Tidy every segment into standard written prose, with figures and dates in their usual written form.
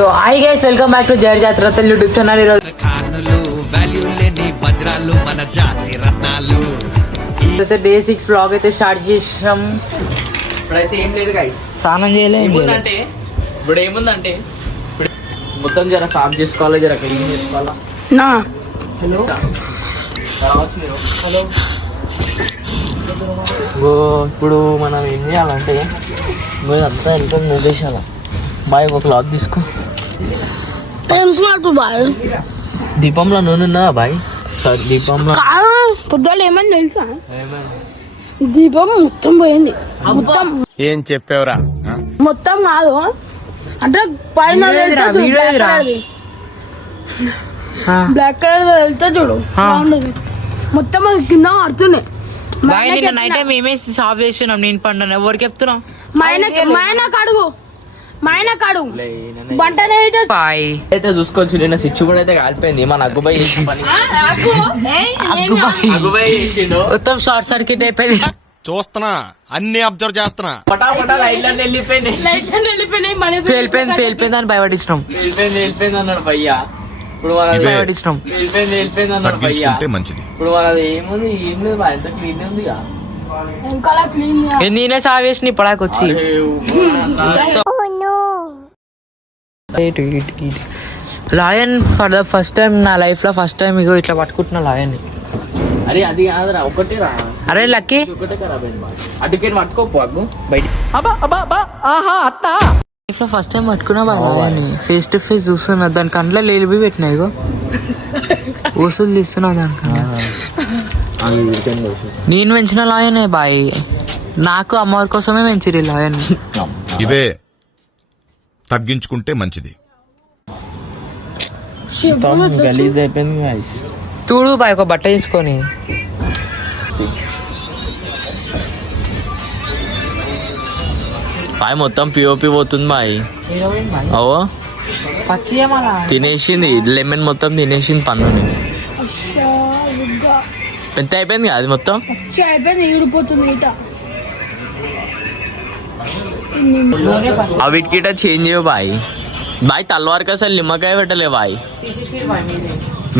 So hi guys, welcome back to జైర్ జాతర YouTube channel. ఈరోజు డే 6 బ్లాగ్ అయితే స్టార్ట్ చేసాం. ఇప్పుడైతే ఏం లేదు గైస్, స్నానం చేయలేదు. ఇప్పుడు ఏముందంటే మొత్తం జర సాఫ్ చేసుకోవాలి, జర క్లీన్ చేసుకోవాలా. Hello hello. ఇప్పుడు మనం ఏం చేయాలంటే అంతా వెళ్ళిపోయి మూడేసాల. బాయ్ ఒక క్లాత్ తీసుకో. దీపంలో నూనె ఉన్నదా బాయ్? సారీ, దీపంలో పొద్దులు ఏమని తెలుసా, దీపం మొత్తం పోయింది. మొత్తం ఏం చెప్పావురా? మొత్తం కాదు అంటే పైన బ్లాక్ కలర్ వెళ్తే చూడు, మొత్తం కింద పడుతున్నాయి. నైట్ టైం ఏమే సాఫ్ చేస్తున్నాం. నేను పండుగ ఎవరికి చెప్తున్నా? అయితే చూసుకోవచ్చు. నిన్న స్విచ్ కూడా అయితే కాలిపోయింది. మన అగ్గుబాయి చేసిన పని, అగ్గుబాయి చేసిండు. మొత్తం షార్ట్ సర్క్యూట్ అయిపోయింది. చూస్తున్నా, అన్ని అబ్జర్వ్ చేస్తున్నా. పటాపటా లైట్లన్నీ వెళ్ళిపోయినాయి. పేలిపోయింది అని భయపడించినాం. వెళ్ళిపోయింది అన్నాడు భయ్యా. ఇప్పుడు భయపడించినాం. వెళ్ళిపోయింది అన్నాడు భయ్యా. మంచిది. ఇప్పుడు మనది ఏముంది, ఏం లేదు బాయ్, ఎంత క్లీన్ ఉంది. నేనే సాఫ్ చేసిన ఇప్పటికి వచ్చి. Lion for the first time నా లైఫ్ లో ఫస్ట్ టైం ఇగో ఇట్లా పట్టుకుంటున్నా లాయన్. అరే అది కాదురా, ఒకటే రా. అరే లక్కీ, ఒకటే ఖరాబ్ అయింది. అటుకేని పట్టుకోపు అగ్గు బయట. లైఫ్ లో ఫస్ట్ టైం పట్టుకున్నా బా లాయన్. ఫేస్ టు ఫేస్ చూస్తున్నా, దాని కంట్లో లేలిపి పెట్టినా ఇగో ఊసులు తీస్తున్నా దానికన్నా. నేను పెంచిన లాయనే బాయ్, నాకు అమ్మవారి కోసమే పెంచిరి లాయన్. ఇవే తగ్గించుకుంటే మంచిది. గలీజ్ అయిపోయింది గైస్. చూడు బాయ్, ఒక బట్ట తీసుకొని బాయ్ మొత్తం పిఓపి పోతుంది బాయ్. అవో పచ్చి తినేసింది, లెమన్ మొత్తం తినేసింది పన్నుని. ఎంత అయిపోయింది అది మొత్తం అయిపోయింది, ఈడిపోతుంది. వీటికిట చేంజ్ చేయవు బాయ్. బాయ్ తలవారికి అసలు నిమ్మకాయ పెట్టలే బాయ్.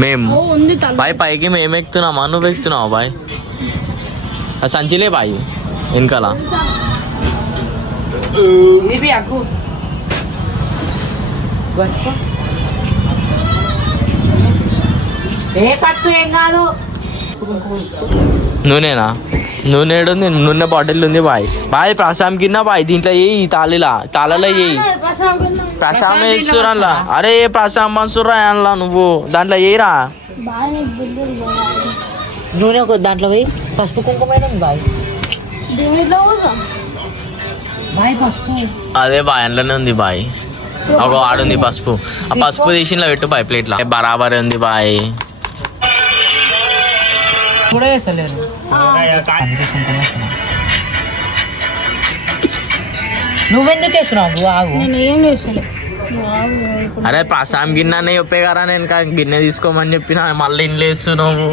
మేము బాయ్ పైకి మేము ఎక్కుతున్నామా, నువ్వు ఎక్కుతున్నావు బాయ్? ఆ సంచిలే బాయ్ వెనకాల. ఏం కాదు. నూనెనా? నూనె ఏడుంది? నూనె బాటిల్ ఉంది బాయ్. బాయ్ ప్రసాదం కింద బాయ్, దీంట్లో ఏ తాళలో చేయి. ప్రసాదం వేస్తురా. అరే ప్రసాదం మన్సురా అలా నువ్వు దాంట్లో ఏరా. నూనె ఒక దాంట్లో పోయి పసుపు కుంకుమైన బాయ్. బాయ్ పసుపు అదే బాయ్ అందులోనే ఉంది బాయ్. ఒక ఆడుంది పసుపు. ఆ పసుపు తీసి ఇలా పెట్టు బాయ్ ప్లేట్లో. బరాబర్ ఉంది బాయ్. కూడా వేస్తలేరు. నువ్వెందుకు వేస్తున్నావు? ఆగు. అరే ప్రసాదం గిన్నెనే చెప్పే కదా, నేను గిన్నె తీసుకోమని చెప్పిన, మళ్ళీ ఇంట్లో వేస్తున్నావు.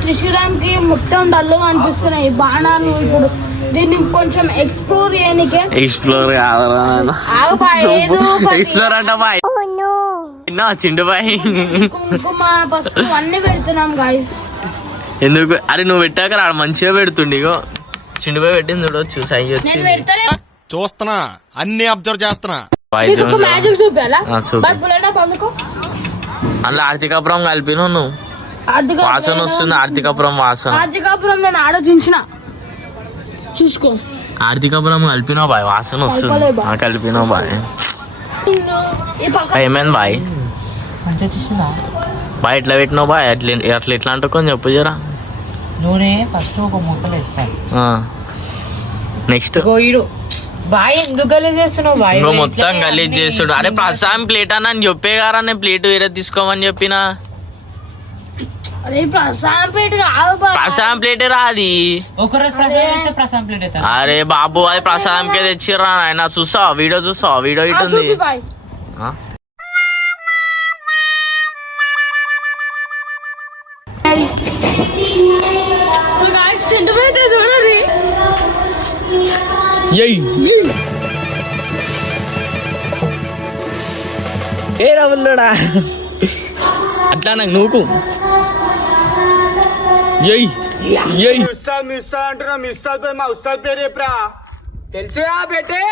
త్రిశూలంకి మొత్తం డల్లుగా అనిపిస్తున్నాయి బాణాలు. ఇప్పుడు దీన్ని కొంచెం ఎక్స్ప్లోర్ చేయనికే. ఎక్స్ప్లోర్ ఎక్స్ప్లోర్ అంట బాయ్. చిండు బాయ్ కుంకుమ పసుపు అన్ని పెడుతున్నాం గాయ్స్. ఎందుకు? అరే నువ్వు పెట్టాక రాడు మంచిగా పెడుతుండే. ఇగో చిండు బాయ్ పెట్టింది చూడొచ్చు. సై వచ్చి చూస్తున్నా, అన్ని అబ్జర్వ్ చేస్తున్నా. మ్యాజిక్ చూపాలా? అందులో ఆర్తికాపురం కలిపిన నువ్వు. వాసన వస్తుంది, ఆర్తికాపురం వాసన. ఆర్తికాపురం నేను ఆలోచించిన, చూసుకో. ఆర్తికాపురం కలిపినావు బాయ్, వాసన వస్తుంది. కలిపినావు బాయ్. ఏమైంది బాయ్? మంచిగా చూసిందా బాయ్? ఎట్లా పెట్టినావు బాయ్? అట్లా ఎట్లా అంటుకొని చెప్పు జరా. నూనె ఫస్ట్ ఒక మూతలు వేసుకోవాలి. నెక్స్ట్ గోయిడు బాయ్ ఎందుకు గలీజ్ చేస్తున్నావు బాయ్? ఇంకో మొత్తం గలీజ్ చేస్తుడు. అరే ప్రసాదం ప్లేట్ అన్న అని చెప్పే గారా, నేను ప్లేట్ వేరే తీసుకోమని చెప్పినా. అరే ప్రసాదం ప్లేట్ కాదు బాయ్, ప్రసాదం ప్లేటే రా అది. ఒకరోజు ప్రసాదం చేస్తే ప్రసాదం ప్లేట్ అవుతుంది. అరే బాబు అది ప్రసాదంకే తెచ్చిర్రా నాయన. చూసావా వీడియో? చూసావా వీడియో? ఆ, ఇటుంది. చూపి బాయ్. సో గాయ్స్ సెంటిమెంట్ చూడండి. ఏ రవ్వలోడా అట్లా నాకు నూకు. తెలుసు బెట్టే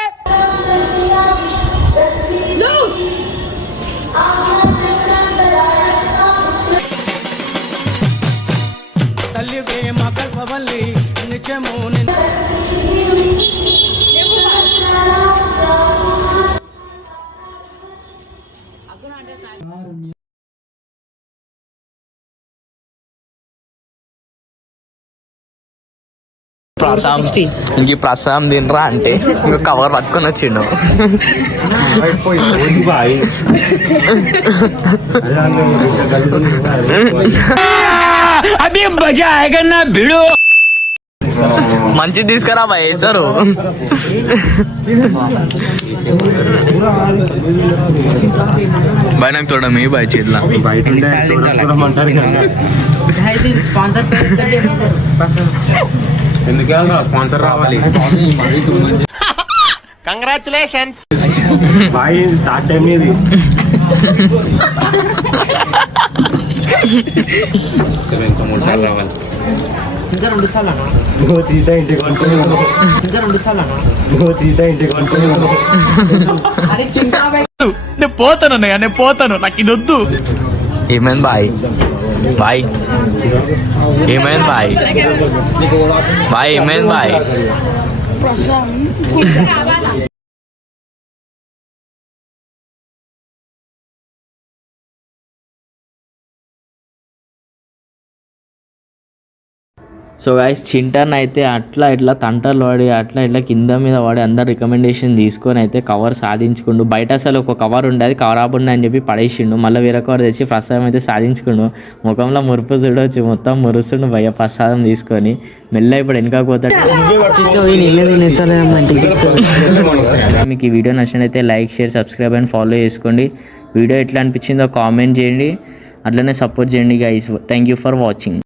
తల్లివే మా కల్పవల్లి నిత్యము ప్రసాదం ఇంక ప్రసాదం తినరా అంటే ఇంకా కవర్ పట్టుకొని వచ్చిండు. మంచిది తీసుకురా బాయ్ సారు. బాయ్ నాకు చూడ మీ బాయ్ చేతిలో స్పాన్సర్ స్పాన్సర్ రావాలి. కంగ్రాచులేషన్స్. బాయ్ స్టార్ట్ టైం ఇది. ఇంకా 2 సార్లు నువ్వు సీత ఇంటికి కొంటున్నావు. ఇంకా 2 సార్లు నువ్వు సీత ఇంటికి కొంటున్నావు. అది చింతా నేను పోతాను నాకు ఇది వద్దు. ఏమైంది బాయ్? బాయ్ ఏమైంది బాయ్? బాయ్ ఏమైంది బాయ్? ప్రసాదం సో గైస్ చింటన్ అయితే అట్లా ఇట్లా తంటలు పడి అట్లా ఇట్లా కింద మీద పడి అందరు రికమెండేషన్ తీసుకొని అయితే కవర్ సాధించుకుండు. బయట అసలు ఒక కవర్ ఉండేది, ఖరాబ్ ఉండే అని చెప్పి పడేసిండు. మళ్ళీ వేరే కవర్ తెచ్చి ప్రసాదం అయితే సాధించుకుండు. ముఖంలో మురుపు చూడవచ్చు, మొత్తం మురుస్తుండు భయ ప్రసాదం తీసుకొని. మెల్ల ఇప్పుడు వెనకపోతాడు. మీకు ఈ వీడియో నచ్చినైతే like, share, subscribe and follow చేసుకోండి. వీడియో ఎట్లా అనిపించిందో కామెంట్ చేయండి, అట్లనే సపోర్ట్ చేయండి guys. Thank you for watching.